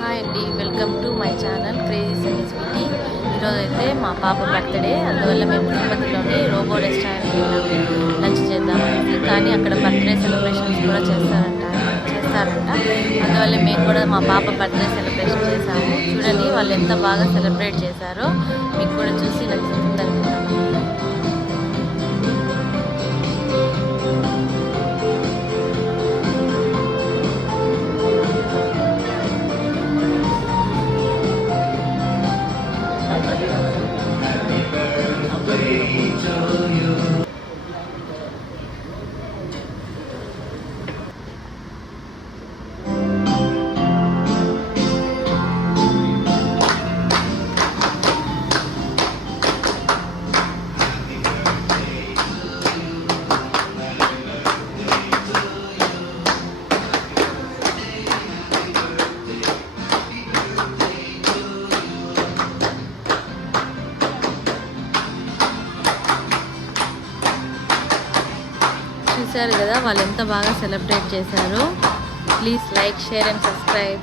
హాయ్ అండి, welcome to my channel crazy celebrity. ఈరోజు అయితే మా పాప బర్త్డే, అందువల్ల మేము తిరుపతిలోని రోబో రెస్టారెంట్కి వెళ్ళాము లంచ్ చేద్దామని. కానీ అక్కడ బర్త్డే సెలబ్రేషన్స్ కూడా చేస్తారంట. అందువల్ల మేము కూడా మా పాప బర్త్డే సెలబ్రేషన్ చేసాము. చూడండి వాళ్ళు ఎంత బాగా సెలబ్రేట్ చేశారో, మీకు కూడా చూసి నచ్చుతుంది అనుకుంటాను. చూశారు కదా వాళ్ళు ఎంత బాగా సెలబ్రేట్ చేశారు. Please like, share and subscribe.